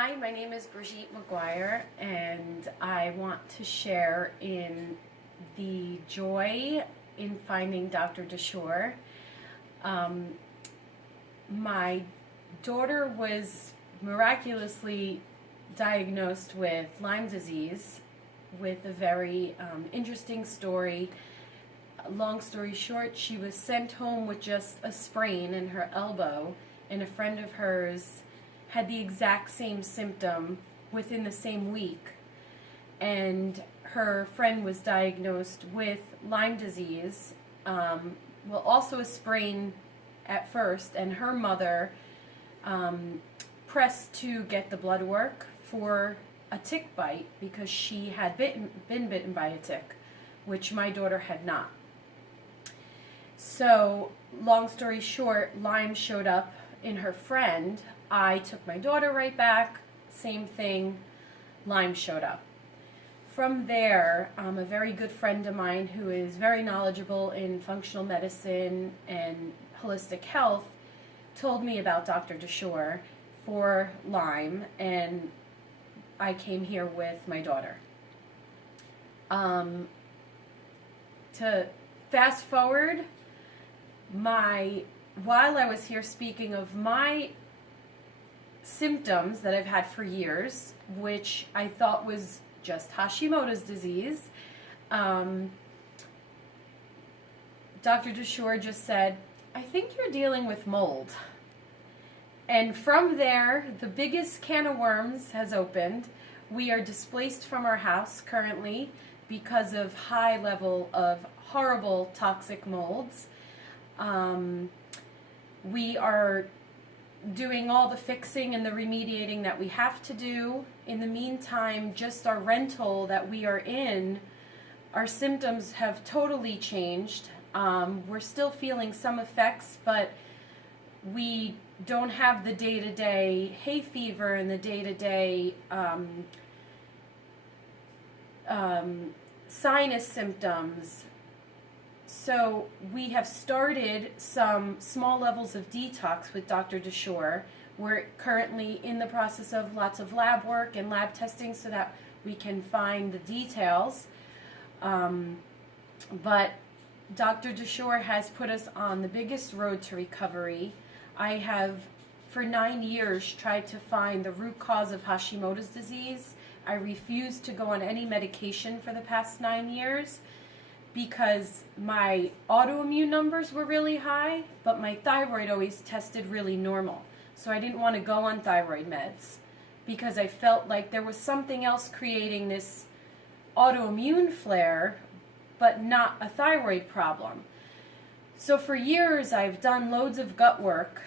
Hi, my name is Brigitte McGuire, and I want to share in the joy in finding Dr. Dashore. My daughter was miraculously diagnosed with Lyme disease with a very interesting story. Long story short, she was sent home with just a sprain in her elbow, and a friend of hers had the exact same symptom within the same week, and her friend was diagnosed with Lyme disease, also a sprain at first, and her mother pressed to get the blood work for a tick bite because she had been bitten by a tick, which my daughter had not. So, long story short, Lyme showed up in her friend. I took my daughter right back, same thing, Lyme showed up. From there, a very good friend of mine who is very knowledgeable in functional medicine and holistic health told me about Dr. Dashore for Lyme, and I came here with my daughter. To fast forward, while I was here speaking of my symptoms that I've had for years, which I thought was just Hashimoto's disease, Dr. Dashore just said, I think you're dealing with mold. And from there, the biggest can of worms has opened. We are displaced from our house currently because of high level of horrible toxic molds. We are doing all the fixing and the remediating that we have to do. In the meantime, just our rental that we are in, our symptoms have totally changed. We're still feeling some effects, but we don't have the day-to-day hay fever and the day-to-day sinus symptoms. So we have started some small levels of detox with Dr. Dashore. We're currently in the process of lots of lab work and lab testing so that we can find the details. But Dr. Dashore has put us on the biggest road to recovery. I have, for 9 years, tried to find the root cause of Hashimoto's disease. I refused to go on any medication for the past 9 years, because my autoimmune numbers were really high, but my thyroid always tested really normal. So I didn't want to go on thyroid meds because I felt like there was something else creating this autoimmune flare, but not a thyroid problem. So for years I've done loads of gut work.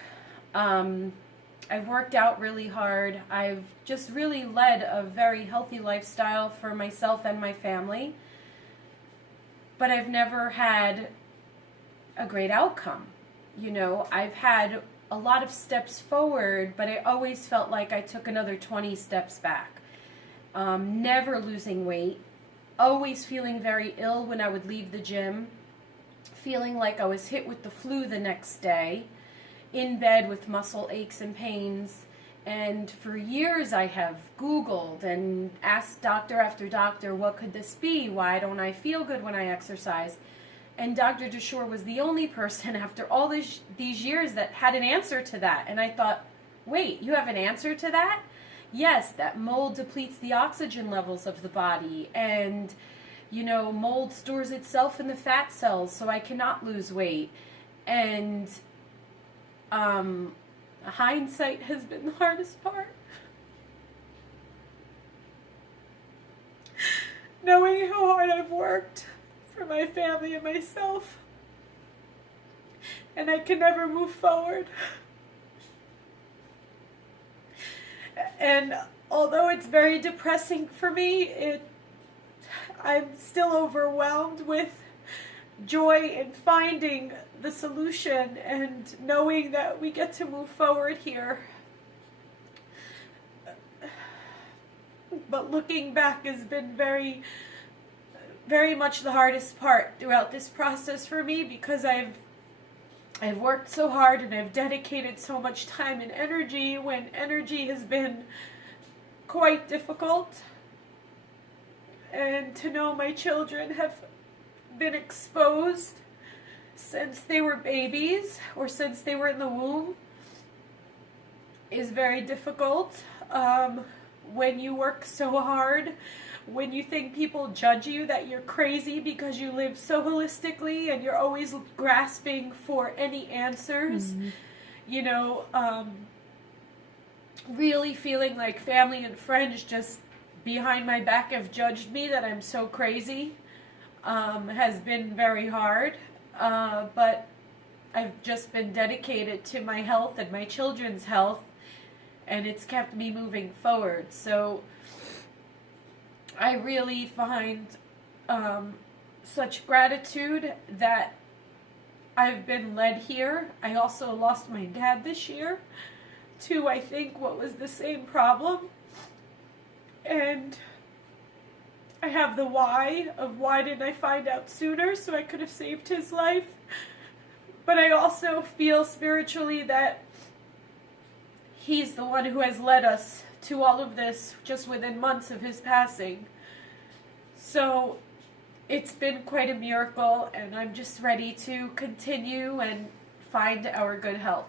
I've worked out really hard. I've just really led a very healthy lifestyle for myself and my family. But I've never had a great outcome. You know, I've had a lot of steps forward, but I always felt like I took another 20 steps back. Never losing weight, always feeling very ill when I would leave the gym, feeling like I was hit with the flu the next day, in bed with muscle aches and pains. And for years I have Googled and asked doctor after doctor, what could this be? Why don't I feel good when I exercise? And Dr. Dashore was the only person after all these years that had an answer to that. And I thought, wait, you have an answer to that? Yes, that mold depletes the oxygen levels of the body. And, you know, mold stores itself in the fat cells, so I cannot lose weight. And, hindsight has been the hardest part. Knowing how hard I've worked for my family and myself, and I can never move forward. And although it's very depressing for me, I'm still overwhelmed with joy in finding the solution and knowing that we get to move forward here. But looking back has been very, very much the hardest part throughout this process for me, because I've worked so hard and I've dedicated so much time and energy when energy has been quite difficult. And to know my children have been exposed since they were babies or since they were in the womb is very difficult. When you work so hard, when you think people judge you that you're crazy because you live so holistically and you're always grasping for any answers, you know, really feeling like family and friends just behind my back have judged me that I'm so crazy, has been very hard. But I've just been dedicated to my health and my children's health, and it's kept me moving forward. So I really find such gratitude that I've been led here. I also lost my dad this year to, I think, what was the same problem. And I have the why of why didn't I find out sooner so I could have saved his life. But I also feel spiritually that he's the one who has led us to all of this just within months of his passing. So it's been quite a miracle, and I'm just ready to continue and find our good health.